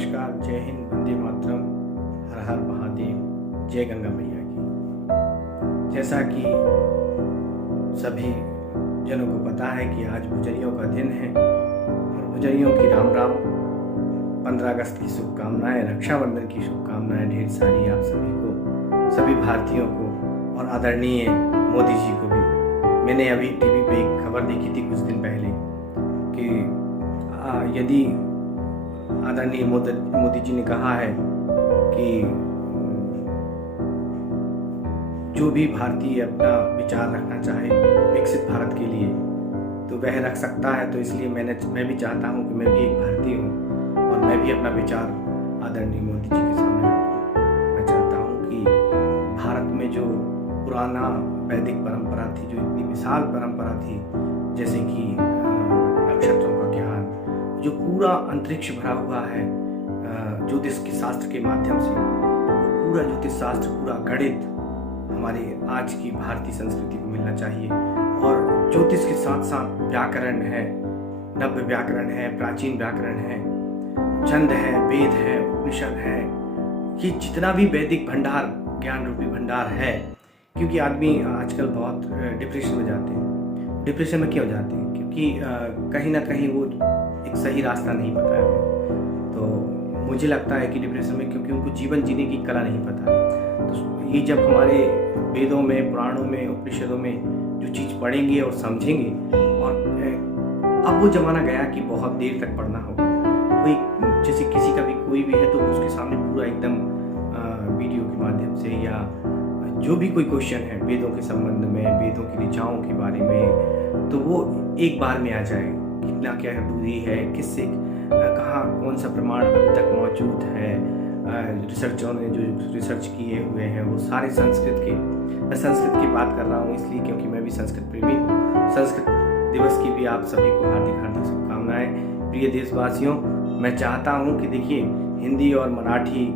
नमस्कार, जय हिंद, वंदे मातरम, हर हर महादेव, जय गंगा मैया की। जैसा कि सभी जनों को पता है कि आज गुजरियों का दिन है और गुजरियों की राम राम, 15 अगस्त की शुभकामनाएं, रक्षाबंधन की शुभकामनाएं ढेर सारी आप सभी को, सभी भारतीयों को और आदरणीय मोदी जी को भी। मैंने अभी टीवी पे एक खबर देखी थी कुछ दिन पहले कि यदि आदरणीय मोदी जी ने कहा है कि जो भी भारतीय अपना विचार रखना चाहे विकसित भारत के लिए तो वह रख सकता है। तो इसलिए मैं भी चाहता हूं कि मैं भी एक भारतीय हूं और मैं भी अपना विचार आदरणीय मोदी जी के सामने रखूं। मैं चाहता हूं कि भारत में जो पुराना वैदिक परंपरा थी, जो इतनी विशाल परंपरा थी, जैसे कि नक्षत्रों का ज्ञान, जो पूरा अंतरिक्ष भरा हुआ है ज्योतिष के शास्त्र के माध्यम से, पूरा ज्योतिष शास्त्र, पूरा गणित हमारे आज की भारतीय संस्कृति को मिलना चाहिए। और ज्योतिष के साथ साथ व्याकरण है, नव्य व्याकरण है, प्राचीन व्याकरण है, छंद है, वेद है, उपनिषद है, ये जितना भी वैदिक भंडार, ज्ञान रूपी भंडार है। क्योंकि आदमी आजकल बहुत डिप्रेशन में जाते हैं। डिप्रेशन में क्यों जाते हैं? क्योंकि कहीं ना कहीं वो एक सही रास्ता नहीं पता है। तो मुझे लगता है कि डिप्रेशन में, क्योंकि उनको जीवन जीने की कला नहीं पता है। तो ये जब हमारे वेदों में, पुराणों में, उपनिषदों में जो चीज़ पढ़ेंगे और समझेंगे, और अब वो जमाना गया कि बहुत देर तक पढ़ना होगा। कोई जैसे किसी का भी कोई भी है तो उसके सामने पूरा एकदम वीडियो के माध्यम से, या जो भी कोई क्वेश्चन है वेदों के संबंध में, वेदों की ऋचाओं के बारे में, तो वो एक बार में आ जाए। कितना क्या दूरी है, किससे कहाँ कौन सा प्रमाण अभी तक मौजूद है, रिसर्चरों ने जो रिसर्च किए हुए हैं वो सारे संस्कृत के। मैं संस्कृत की बात कर रहा हूँ इसलिए क्योंकि मैं भी संस्कृत प्रेमी हूँ। संस्कृत दिवस की भी आप सभी को हार्दिक हार्दिक शुभकामनाएं। प्रिय देशवासियों, मैं चाहता हूँ कि देखिए, हिंदी और मराठी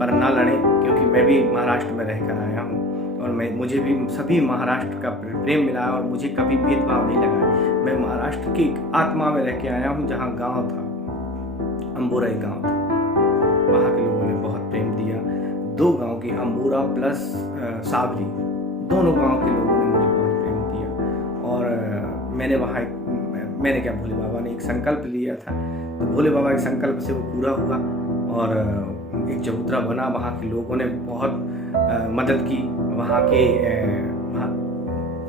पर ना लड़ें, क्योंकि मैं भी महाराष्ट्र में रहकर आया हूँ और मुझे भी सभी महाराष्ट्र का प्रेम मिला और मुझे कभी भेदभाव नहीं लगा। मैं महाराष्ट्र की आत्मा में रह के आया हूँ, जहाँ गांव था, अंबोरा एक गांव था, वहाँ के लोगों ने बहुत प्रेम दिया। 2 गांव के, अंबोरा प्लस सावरी, दोनों गांव के लोगों ने मुझे बहुत प्रेम दिया। और मैंने क्या, भोले बाबा ने एक संकल्प लिया था, तो भोले बाबा के संकल्प से वो पूरा हुआ और एक चबूतरा बना। वहाँ के लोगों ने बहुत मदद की। वहाँ के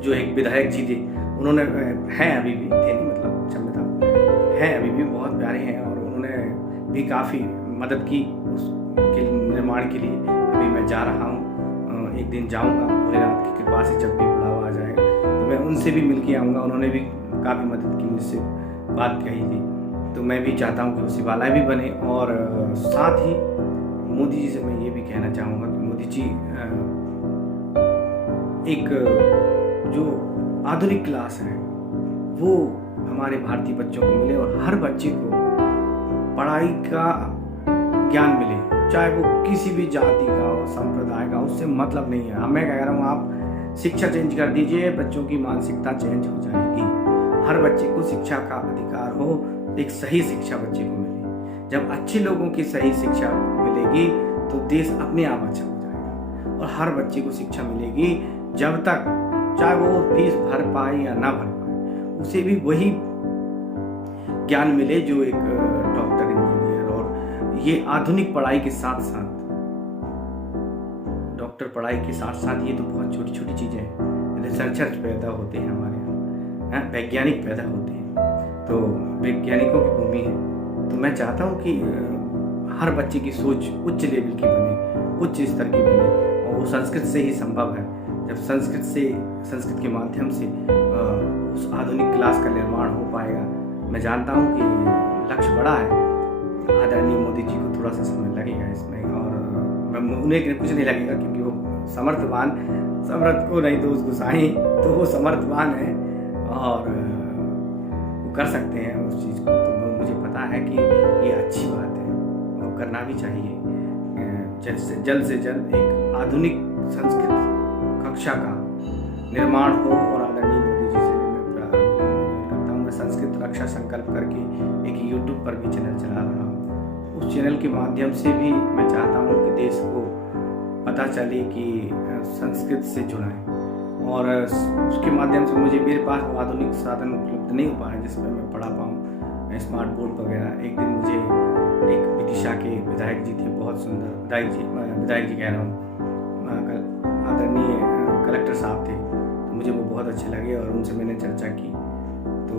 जो एक विधायक जी थे, उन्होंने, हैं अभी भी, थे नहीं मतलब क्षमता, हैं अभी भी, बहुत प्यारे हैं और उन्होंने भी काफ़ी मदद की उसके निर्माण के लिए। अभी मैं जा रहा हूँ, एक दिन जाऊँगा, भोलेनाथ की कृपा से जब भी बुलावा आ जाएगा तो मैं उनसे भी मिल के आऊँगा। उन्होंने भी काफ़ी मदद की, मुझसे बात कही थी। तो मैं भी चाहता हूँ कि वो शिवालय भी बने। और साथ ही मोदी जी से मैं ये भी कहना चाहूँगा कि मोदी जी एक जो आधुनिक क्लास है वो हमारे भारतीय बच्चों को मिले और हर बच्चे को पढ़ाई का ज्ञान मिले, चाहे वो किसी भी जाति का हो, संप्रदाय का, उससे मतलब नहीं है। मैं कह रहा हूँ, आप शिक्षा चेंज कर दीजिए, बच्चों की मानसिकता चेंज हो जाएगी। हर बच्चे को शिक्षा का अधिकार हो, एक सही शिक्षा बच्चे को मिले। जब अच्छे लोगों की सही शिक्षा मिलेगी तो देश अपने आप अच्छा हो जाएगा। और हर बच्चे को शिक्षा मिलेगी जब तक, चाहे वो फीस भर पाए या ना भर पाए, उसे भी वही ज्ञान मिले जो एक डॉक्टर, इंजीनियर, और ये आधुनिक पढ़ाई के साथ साथ, डॉक्टर पढ़ाई के साथ साथ ये तो बहुत छोटी छोटी चीज़ें हैं। रिसर्चर पैदा होते हैं हमारे यहाँ, वैज्ञानिक पैदा होते हैं, तो वैज्ञानिकों की भूमि है। तो मैं चाहता हूँ कि हर बच्चे की सोच उच्च लेवल की बने, उच्च स्तर की बने, और वो संस्कृत से ही संभव है। जब संस्कृत के माध्यम से उस आधुनिक क्लास का निर्माण हो पाएगा। मैं जानता हूँ कि लक्ष्य बड़ा है। आदरणीय मोदी जी को थोड़ा सा समय लगेगा इसमें, और उन्हें कुछ नहीं लगेगा क्योंकि वो समर्थ को नहीं तो उसको साई, तो वो समर्थवान है और वो कर सकते हैं उस चीज़ को। तो मुझे पता है कि ये अच्छी बात है और करना भी चाहिए। जल्द से जल्द एक आधुनिक संस्कृत कक्षा का निर्माण हो। और आदरणीय मोदी जी से भी मैं करता हूँ, मैं संस्कृत रक्षा संकल्प करके एक YouTube पर भी चैनल चला रहा हूँ। उस चैनल के माध्यम से भी मैं चाहता हूँ कि देश को पता चले कि संस्कृत से जुड़ाएं, और उसके माध्यम से मेरे पास आधुनिक साधन उपलब्ध नहीं हो पाए जिसमें मैं पढ़ा पाऊँ स्मार्ट बोर्ड वगैरह। एक दिन मुझे एक विदिशा के विधायक जी थे, बहुत सुंदर विधायक जी कह रहा हूँ, आदरणीय कलेक्टर साहब थे, तो मुझे वो बहुत अच्छे लगे और उनसे मैंने चर्चा की। तो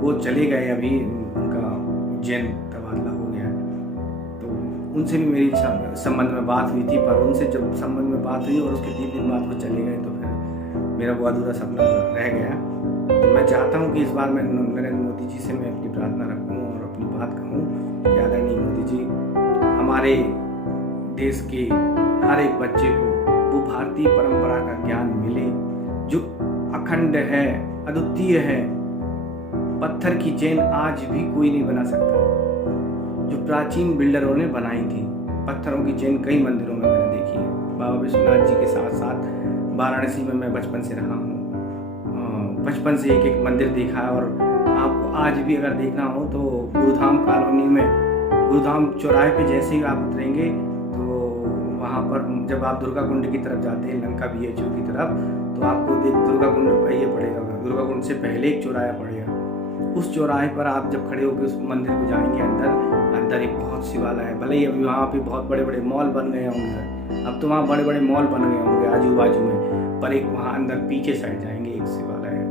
वो चले गए, अभी उनका उज्जैन तबादला हो गया, तो उनसे भी मेरी संबंध में बात हुई थी, पर उनसे जब संबंध में बात हुई और उसके 3 दिन बाद वो चले गए, तो फिर मेरा वो अधूरा सपना रह गया। तो मैं चाहता हूँ कि इस बार मैं नरेंद्र मोदी जी से मैं अपनी प्रार्थना रखूँ और अपनी बात कहूँ कि आदरणीय मोदी जी, हमारे देश के हर एक बच्चे को वो भारतीय परंपरा का ज्ञान मिले जो अखंड है, अद्वितीय है। पत्थर की चेन आज भी कोई नहीं बना सकता, जो प्राचीन बिल्डरों ने बनाई थी। पत्थरों की चेन कई मंदिरों में मैंने देखी है। बाबा विश्वनाथ जी के साथ साथ वाराणसी में मैं बचपन से रहा हूँ, बचपन से एक एक मंदिर देखा है। और आपको आज भी अगर देखना हो तो गुरुधाम कॉलोनी में, गुरुधाम चौराहे पे जैसे ही आप उतरेंगे तो वहाँ पर जब आप दुर्गा कुंड की तरफ जाते हैं, लंका BHU की तरफ, तो आपको दुर्गा कुंड ये पड़ेगा, दुर्गा कुंड से पहले एक चौराहा पड़ेगा। उस चौराहे पर आप जब खड़े होकर उस मंदिर को जाएंगे, अंदर एक बहुत शिवालय है। भले ही अभी वहाँ पे बहुत बड़े बड़े मॉल बन गए होंगे, अब तो वहाँ बड़े बड़े मॉल बन गए होंगे आजू बाजू में, पर एक वहाँ अंदर पीछे साइड जाएंगे एक शिवालय है,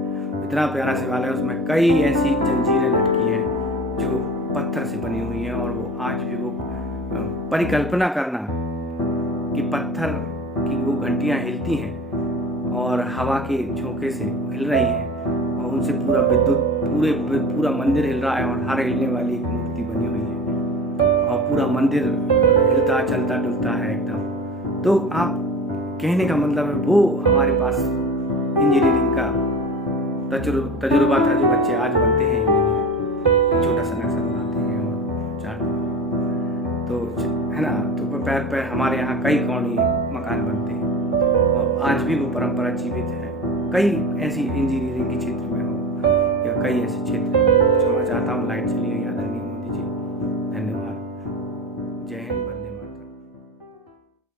इतना प्यारा शिवालय है। उसमें कई ऐसी जंजीरें लटकी हैं जो पत्थर से बनी हुई हैं, और वो आज भी वो परिकल्पना करना कि पत्थर की वो घंटियाँ हिलती हैं और हवा के झोंके से हिल रही हैं, और उनसे पूरा विद्युत पूरा मंदिर हिल रहा है, और हर हिलने वाली एक मूर्ति बनी हुई है, और पूरा मंदिर हिलता चलता डुलता है एकदम। तो आप कहने का मतलब है वो हमारे पास इंजीनियरिंग का तजुर्बा था, जो बच्चे आज बनते हैं इंजीनियर, छोटा सा नक्शा बनाते हैं और चार्ट, तो है ना। तो पैर हमारे यहाँ कई कोणी मकान बनते हैं, और आज भी वो परंपरा जीवित है। कई ऐसी इंजीनियरिंग के क्षेत्र में हो या कई ऐसे क्षेत्र